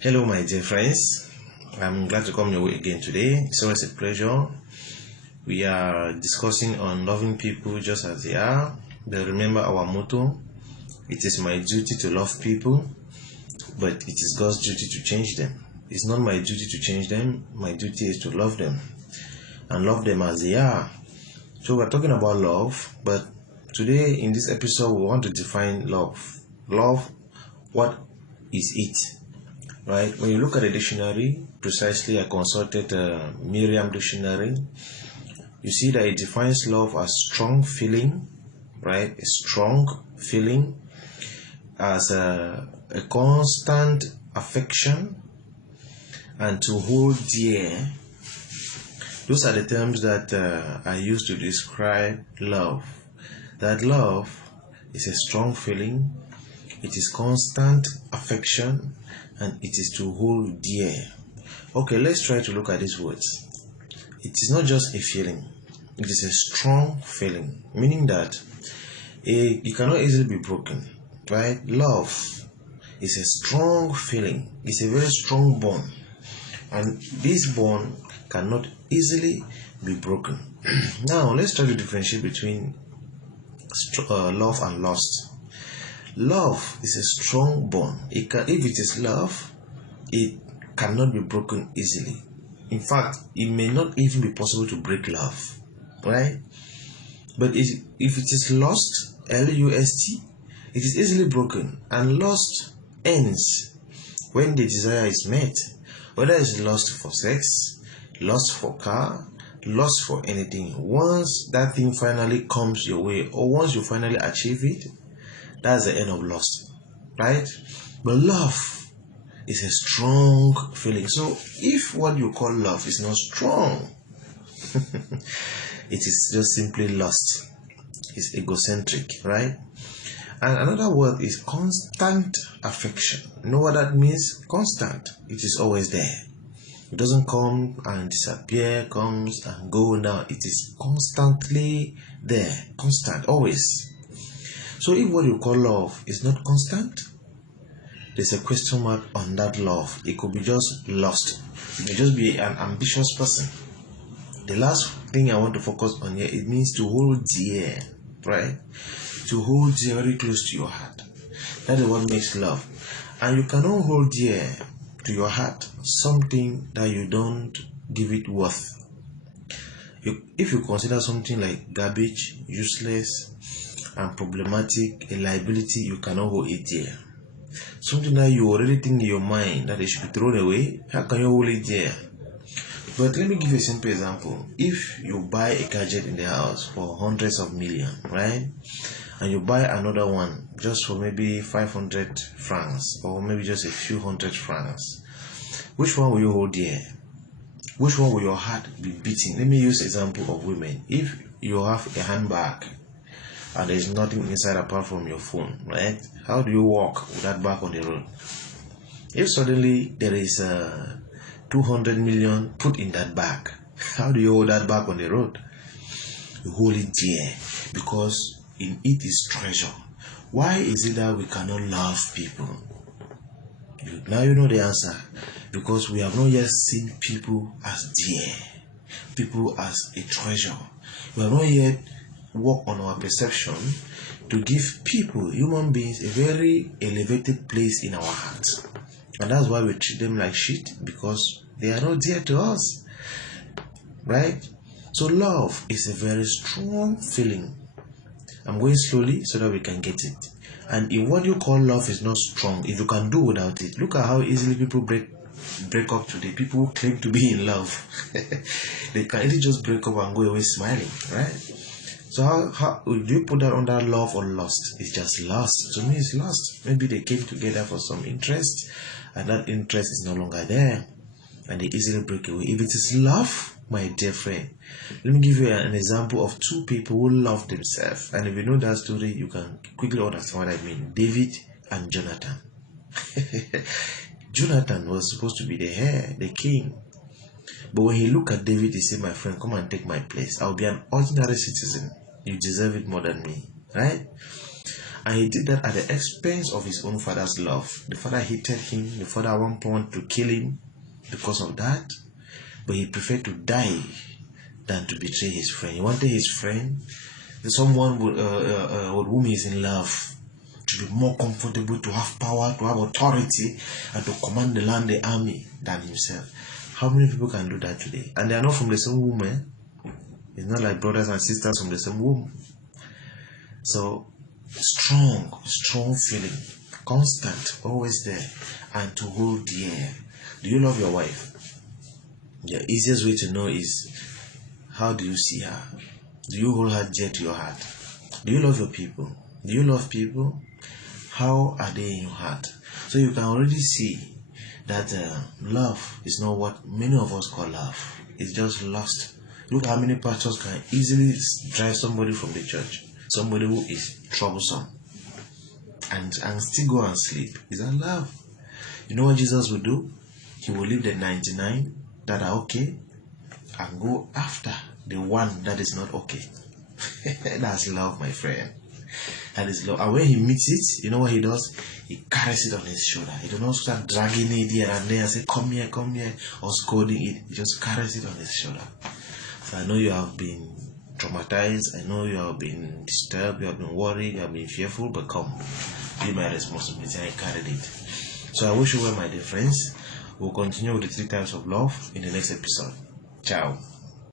Hello, my dear friends. I'm glad to come your way again today. It's always a pleasure. We are discussing on loving people just as they are. But remember our motto: it is my duty to love people, but it is God's duty to change them. It's not my duty to change them. My duty is to love them and love them as they are. So we're talking about love, but today in this episode we want to define love. Love, what is it? Right? When you look at the dictionary, precisely I consulted Merriam dictionary, you see that it defines love as strong feeling, right? A strong feeling, as a constant affection, and to hold dear. Those are the terms that I use to describe love. That love is a strong feeling, it is constant affection, and it is to hold dear. Okay, let's try to look at these words. It is not just a feeling, it is a strong feeling, meaning that it cannot easily be broken, right? Love is a strong feeling, it's a very strong bond, and this bond cannot easily be broken. Now, let's try to differentiate between love and lust. Love is a strong bond. If it is love, it cannot be broken easily. In fact, it may not even be possible to break love, right? But if it is lust, L-U-S-T, it is easily broken, and lust ends when the desire is met. Whether it's lust for sex, lust for car, lust for anything, once that thing finally comes your way, or once you finally achieve it, that's the end of lust, right? But love is a strong feeling. So if what you call love is not strong, it is just simply lust. It's egocentric, right? And another word is constant affection. You know what that means? Constant. It is always there. It doesn't come and disappear, comes and go. Now it is constantly there. Constant, always. So if what you call love is not constant, there's a question mark on that love. It could be just lust. It may just be an ambitious person. The last thing I want to focus on here, it means to hold dear, right? To hold dear very close to your heart. That is what makes love. And you cannot hold dear to your heart something that you don't give it worth. If you consider something like garbage, useless, and problematic, a liability, you cannot hold it dear. Something that you already think in your mind that it should be thrown away, how can you hold it dear? But let me give you a simple example. If you buy a gadget in the house for hundreds of millions, right? And you buy another one just for maybe 500 francs, or maybe just a few hundred francs, which one will you hold dear? Which one will your heart be beating? Let me use example of women. If you have a handbag and there's nothing inside apart from your phone, right? How do you walk with that bag on the road? If suddenly there is 200 million put in that bag, how do you hold that bag on the road? You hold it dear, because in it is treasure. Why is it that we cannot love people? Now you know the answer. Because we have not yet seen people as dear, people as a treasure. We have not yet worked on our perception to give people, human beings, a very elevated place in our hearts. And that's why we treat them like shit, because they are not dear to us, right? So love is a very strong feeling. I'm going slowly so that we can get it. And if what you call love is not strong, if you can do without it, look at how easily people break up today. People who claim to be in love, they can easily just break up and go away smiling, right? So how do you put that under love or lust? It's just lust. To me, it's lust. Maybe they came together for some interest, and that interest is no longer there, and they easily break away. If it is love, my dear friend, let me give you an example of two people who love themselves. And if you know that story, you can quickly understand what I mean. David and Jonathan. Jonathan was supposed to be the heir, the king. But when he looked at David, he said, my friend, come and take my place. I'll be an ordinary citizen. You deserve it more than me, right? And he did that at the expense of his own father's love. The father hated him. The father at one point wanted to kill him because of that. But he preferred to die than to betray his friend. He wanted his friend, someone with whom he is in love, to be more comfortable, to have power, to have authority, and to command the land, the army, than himself. How many people can do that today? And they are not from the same womb. It's not like brothers and sisters from the same womb. So, strong feeling, constant, always there, and to hold dear. Do you love your wife? The easiest way to know is, how do you see her? Do you hold her dear to your heart? Do you love your people? Do you love people? How are they in your heart? So you can already see that love is not what many of us call love. It's just lust. Look how many pastors can easily drive somebody from the church. Somebody who is troublesome. And still go and sleep. Is that love? You know what Jesus will do? He will leave the 99 that are okay and go after the one that is not okay. That's love, my friend. That is love. And when he meets it, you know what he does? He carries it on his shoulder. He does not start dragging it here and there and say, come here, or scolding it. He just carries it on his shoulder. So I know you have been traumatized. I know you have been disturbed. You have been worried. You have been fearful. But come, be my responsibility. I carried it. So I wish you well, my dear friends. We'll continue with the 3 types of love in the next episode. Ciao.